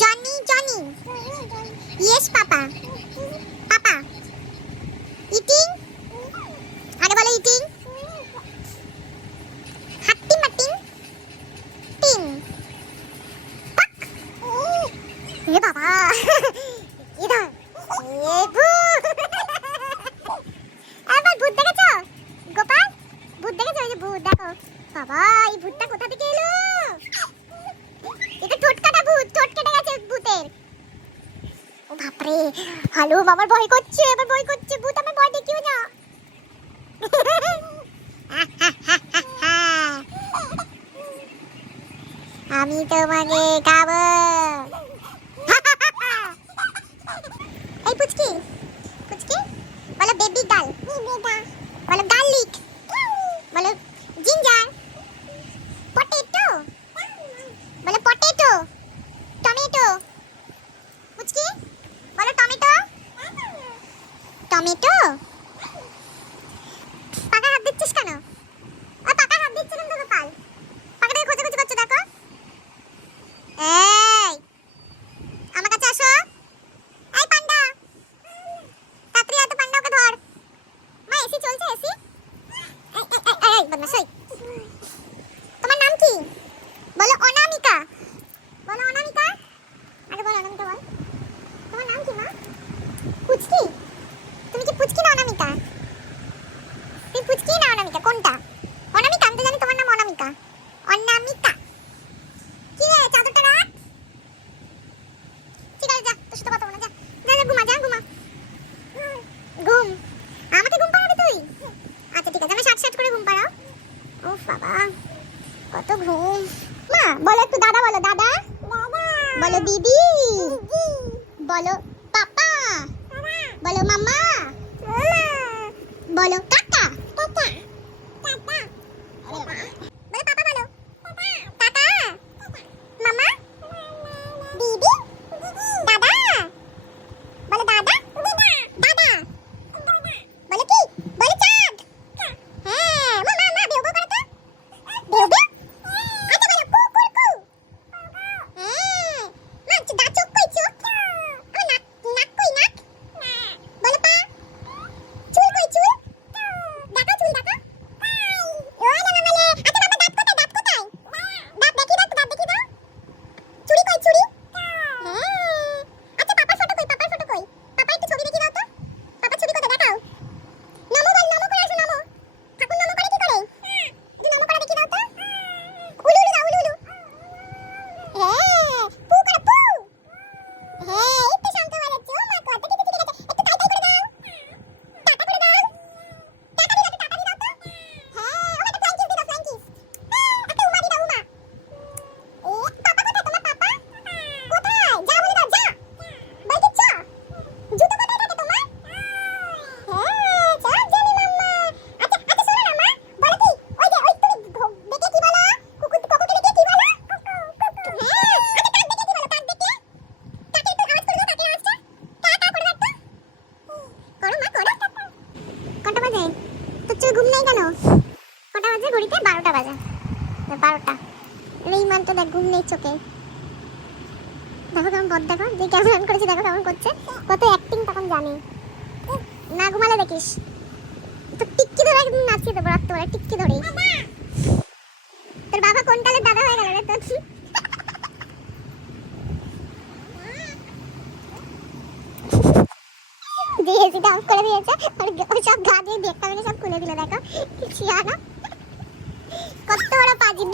Johnny Johnny yes পাপা পাপা eating আরে বলো eating হাট্টি মাটিং টিং পাক এ বাবা ইধর এ ভূত আবার ভূত দেখেছো গোপাল ভূত দেখেছো এই যে ভূত দেখো বাবা এই ভূতটা কোথা থেকে এলো এটা ঠোঁটকাটা ভূত ঠোঁট কেটে গেছে ভূতের ও বাপরে হ্যালো আমার ভয় করছে ভূত আমার ভয় দেখিও না আমি তোমাকে খাবো এই পুচকি পুচকি বলো বেবি গার্ল বলো গার্লিক বলো জিঞ্জার পটেটো বলো পটেটো টমেটো পুচকি বলো টমেটো টমেটো পাকা হাত দিচ্ছিস কেন ও পাকা হাত দিচ্ছে কেন তো গোপাল পাকা থেকে খোঁজাখুঁজি করছো দেখো এই আমার কাছে আসো এই পান্ডা তাড়াতাড়ি আয় তো পান্ডা ওকে ধর মা এসি চলছে এসি এই বদমাশ ওই তোমার নাম কি বলো অনামিকা বলো অনামিকা আগে বলো অনামিকা বল তোমার নাম কি মা পুচকি তুমি কি পুচকি না অনামিকা তুমি পুচকি না অনামিকা কোনটা অনামিকা আমি তো জানি তোমার নাম অনামিকা অনামিকা কি রে চাদরটা রাখ ঠিক আছে যা তোর সাথে কথা বলো যা যা ঘুমা ঘুম আমাকে ঘুম পাড়াবি তুই আচ্ছা ঠিক আছে আমি শার্ট করে ঘুম পাড়াও ও বাবা কত ঘুম মা বলো একটু দাদা বলো দাদা বলো দিদি বলো পাপা বলো মামা বলো কাকা কাকা কাকা বলো পাপা বলো কাকা মামা দিদি দাদা বলো দাদা দাদা বলো কি বলো চাঁদ হ্যাঁ মামা মা বেউ বেউ করো তো বেউ বেউ আচ্ছা বলো কু কু কু হ্যাঁ মা দা চোখ কই চোখ আমার নাক নাক কই নাক বলো পা চুল কই চুল দেখা চুল দেখা ও না না মানে আচ্ছা বাবা দাঁত কোথায় দাঁত দেখি দাও চুড়ি কই চুড়ি হ্যাঁ আচ্ছা পাপার ফটো কই পাপা একটু ছবি দেখি দাও তো পাপা ছবি কোথায় দেখাও নমো বল নমো করে আসো নমো ঠাকুর নমো করে কি করে একটু নমো করে দেখি দাও তো উলু উলু দাও উলু উলু হ্যাঁ পু করে পু হ্যাঁ একটু শান্ত হয়ে যাচ্ছে ও মা কত কিছু ঠিক আছে একটু তাই করে দাও টাটা করে দাও টাটা দি দাও তো হ্যাঁ ও একটা ফ্লাইং কিস দি দাও ফ্লাইং কিস একটা উমা দি দাও উমা ও পাপা কোথায় তোমার পাপা কোথায় যা বলে দাও যা বলতে চ জুতো কোথায় থাকে তোমার হ্যাঁ চল জানি মাম্মা আচ্ছা আচ্ছা শোনো না মা বলো কি ওই যে ওই তুমি দেখে কি বলো কুকুর কোকোকে দেখে কি বলো হ্যাঁ আচ্ছা কাক দেখে কি বলো কাক দেখে কাকে একটু আওয়াজ করে দাও কাকে আওয়াজটা কা কা করে দাও তো করো মা করো কটা বাজে তো চোখ ঘুম নেই কেন কটা বাজে ঘড়িতে 12টা বাজে 12টা এই মানটা দেখ ঘুম নেই চোখে দেখো কেমন বদ দেখো যে কেমন রান করেছে দেখো কেমন করছে কত অ্যাক্টিং তখন জানে না ঘুমালে দেখিস তো টিক্কি ধরে একদম নাচিয়ে দেবো রাখতে পারে টিক্কি ধরে তোর বাবা কোন কালে দাদা হয়ে গেল রে তোর যে এসিটা অফ করে দিয়েছে আর ওই সব গা দিয়ে দেখতে সব খুলে দিল দেখো শিয়ানা কত বড় পাজি